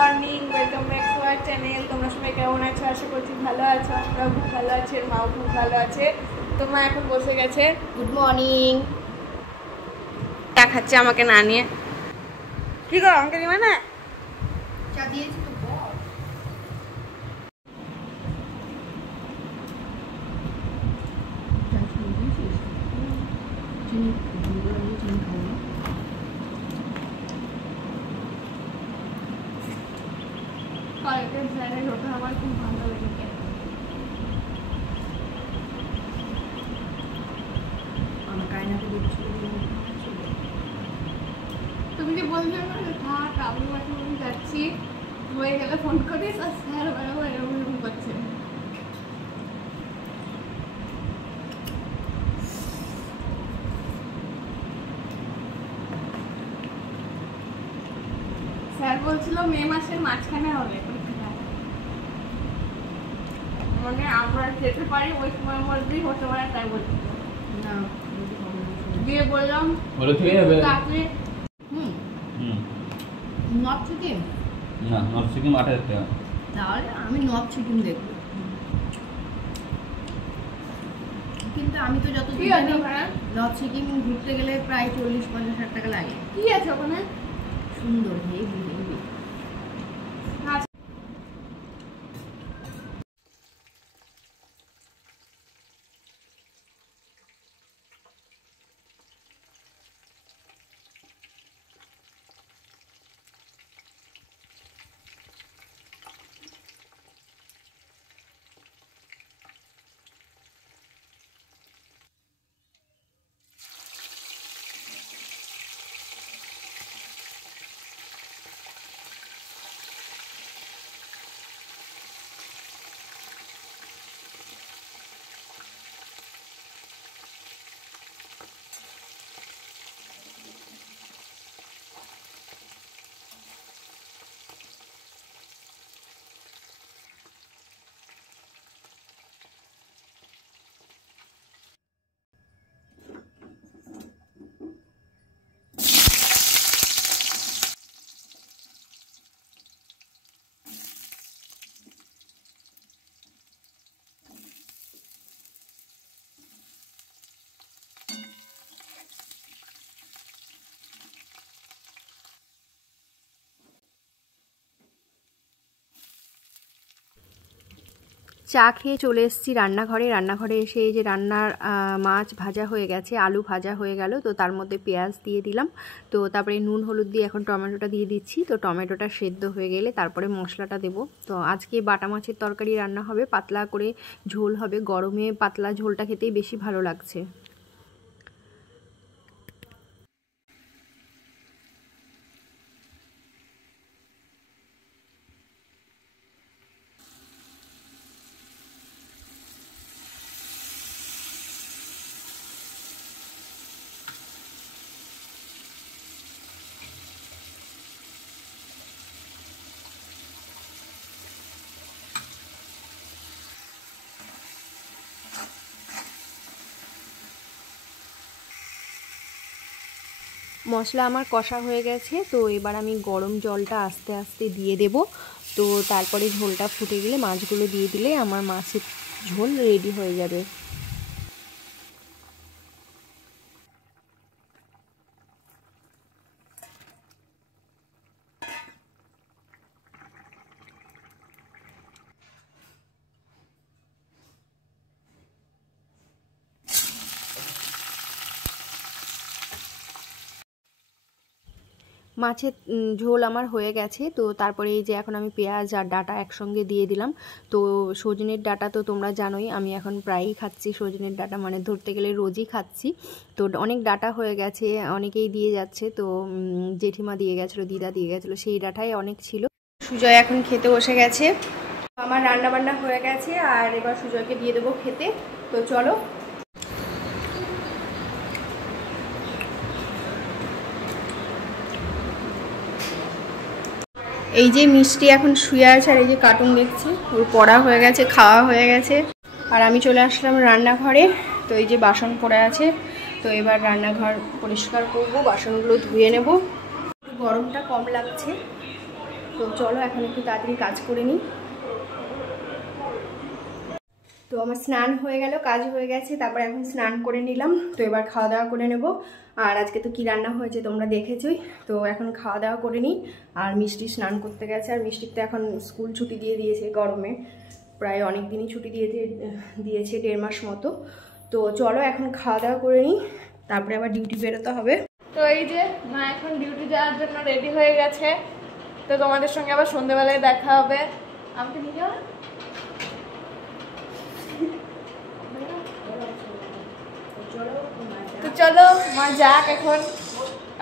Morning, welcome back to our channel. তোমরা সবাই কেমন আছো? আশা করছি ভালো আছো। আমরাও খুব ভালো আছি, মাও খুব ভালো আছে। তো মা এখন বসে গেছে। Good morning. চা খাচ্ছে আমাকে না নিয়ে। কি গো আমাকে নিবে না? চা দিয়েছি তো বল। কলেজের স্যারের ওটা আমার খুব ভালো লেগেছে। আমার কায়নাকে দেখছি। তুমি যে বলছো না থাক আমি মাঝে মাঝে যাচ্ছি, হয়ে গেলে ফোন করিস। আর স্যার বারবার এরকম করছে। স্যার বলছিল মে মাসের মাঝখানে হবে পরীক্ষাটা, মানে আমরা যেতে পারি ওই সময়ের মধ্যেই হতে পারে, তাই বলছিল না দিয়ে বললাম তাকে নর্থ সিকিম না, নর্থ সিকিম 8000 টাকা। তাহলে আমি নর্থ সিকিম দেখবো, কিন্তু আমি তো যত কি আছে ওখানে? নর্থ সিকিম ঘুরতে গেলে প্রায় 40-50 টাকা লাগে। কি আছে ওখানে? সুন্দর, হেভি হেভি। চা খেয়ে চলে এসেছি রান্নাঘরে। রান্নাঘরে এসে এই যে রান্নার মাছ ভাজা হয়ে গেছে, আলু ভাজা হয়ে গেল। তো তার মধ্যে পেঁয়াজ দিয়ে দিলাম। তো তারপরে নুন হলুদ দিয়ে এখন টমেটোটা দিয়ে দিচ্ছি। তো টমেটোটা সেদ্ধ হয়ে গেলে তারপরে মশলাটা দেব। তো আজকে বাটা মাছের তরকারি রান্না হবে, পাতলা করে ঝোল হবে। গরমে পাতলা ঝোলটা খেতেই বেশি ভালো লাগছে। মশলা আমার কষা হয়ে গেছে। তো এবার আমি গরম জলটা আস্তে আস্তে দিয়ে দেব। তো তারপরে ঝোলটা ফুটে গেলে মাছগুলো দিয়ে দিলে আমার মাছের ঝোল রেডি হয়ে যাবে। মাছের ঝোল আমার হয়ে গেছে। তো তারপরে এই যে এখন আমি পেঁয়াজ আর ডাঁটা একসঙ্গে দিয়ে দিলাম। তো সজনের ডাঁটা তো তোমরা জানোই আমি এখন প্রায়ই খাচ্ছি সজনের ডাঁটা, মানে ধরতে গেলে রোজই খাচ্ছি। তো অনেক ডাঁটা হয়ে গেছে, অনেকেই দিয়ে যাচ্ছে। তো জেঠিমা দিয়ে গেছিলো, দিদা দিয়ে গেছিলো, সেই ডাঁটাই অনেক ছিল। সুজয় এখন খেতে বসে গেছে। আমার রান্না বান্না হয়ে গেছে আর এবার সুজয়কে দিয়ে দেবো খেতে। তো চলো। এই যে মিষ্টি এখন শুয়ে আছে আর এই যে কার্টুন দেখছে, ওর পড়া হয়ে গেছে, খাওয়া হয়ে গেছে। আর আমি চলে আসলাম রান্নাঘরে। তো এই যে বাসন পড়ে আছে, তো এবার রান্নাঘর পরিষ্কার করব, বাসনগুলো ধুয়ে নেব। একটু গরমটা কম লাগছে। তো চলো এখন একটু তাড়াতাড়ি কাজ করে নিই। তো আমার স্নান হয়ে গেল, কাজ হয়ে গেছে, তারপর এখন স্নান করে নিলাম। তো এবার খাওয়া দাওয়া করে নেব। আর আজকে তো কি রান্না হয়েছে তোমরা দেখেছই। তো এখন খাওয়া দাওয়া করে নিই। আর মিষ্টি স্নান করতে গেছে, আর মিষ্টির তো এখন স্কুল ছুটি দিয়ে দিয়েছে গরমে, প্রায় অনেক দিনই ছুটি দিয়েছে 1.5 মাস মতো। তো চলো এখন খাওয়া দাওয়া করে নিই, তারপরে আবার ডিউটি বেরোতে হবে। তো এই যে মা এখন ডিউটি যাওয়ার জন্য রেডি হয়ে গেছে। তো তোমাদের সঙ্গে আবার সন্ধ্যেবেলায় দেখা হবে। আমাকে নিয়ে যাও। তো চলো মা যাক এখন,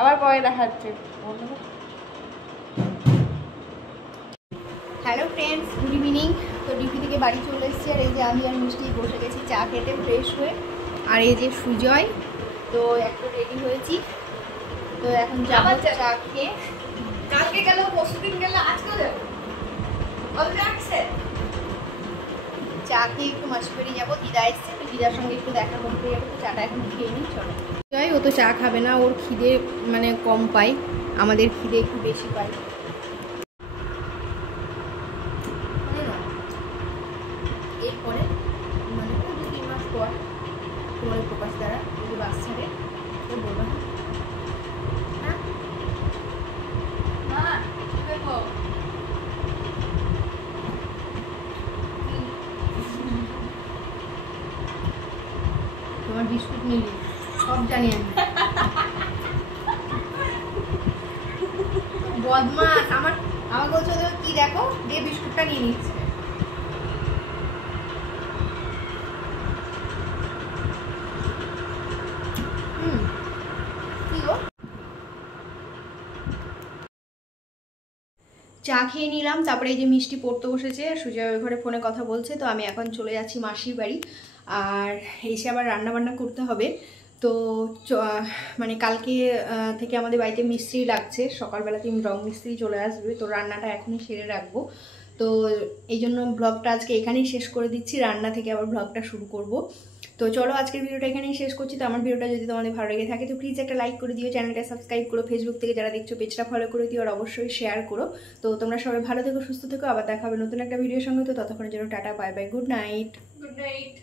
আবার পরে দেখা হচ্ছে। Hello friends, good evening. তো ডিউটি থেকে বাড়ি চলে এসেছি, আর এই যে আমি আর মিষ্টি বসে গেছি চা খেতে ফ্রেশ হয়ে। আর এই যে সুজয়, তো একটু রেডি হয়েছি। তো এখন যাবো চা খেয়ে। কালকে গেল, পরশুদিন গেল, আজকে যাবো। চা খেয়ে একটু মাসি বাড়ি যাবো, দিদা এসছে, তো দিদার সঙ্গে একটু দেখা করতে যাবো। তো চাটা এখন খেয়ে নিই, চলো। সুজয় ও তো চা খাবে না, ওর খিদে মানে কম পাই, আমাদের খিদে একটু বেশি পাই। এরপরে মানে 2-3 মাস পর তোমার প্রকাশ দ্বারা যদি বাস ছাড়ে বলবো। হ্যাঁ মা দেখো তোমার বিস্কুট নিলি, সব জানি আমি। বদমাস, আমার বলছো তো কি দেখো, দিয়ে বিস্কুটটা নিয়ে নিচ্ছে। চা খেয়ে নিলাম, তারপরে এই যে মিষ্টি পড়তে বসেছে, সুজয় ওই ঘরে ফোনে কথা বলছে। তো আমি এখন চলে যাচ্ছি মাসির বাড়ি, আর এসে আবার রান্না বান্না করতে হবে। তো মানে কালকে থেকে আমাদের বাড়িতে মিস্ত্রি লাগছে, সকালবেলাতে রং মিস্ত্রি চলে আসবে। তো রান্নাটা এখনই সেরে রাখবো। তো এই জন্য ব্লগটা আজকে এখানেই শেষ করে দিচ্ছি, রান্না থেকে আবার ব্লগটা শুরু করব। তো চলো আজকের ভিডিওটা এখানেই শেষ করছি। তো আমার ভিডিওটা যদি তোমাদের ভালো লেগে থাকে তো প্লিজ একটা লাইক করে দিও, চ্যানেলটা সাবস্ক্রাইব করো, ফেসবুক থেকে যারা দেখছো পেজটা ফলো করে দিও, আর অবশ্যই শেয়ার করো। তো তোমরা সবাই ভালো থেকো, সুস্থ থেকো, আবার দেখা হবে নতুন একটা ভিডিওর সঙ্গে। তো ততক্ষণের জন্য tata, bye bye, good night. Good night.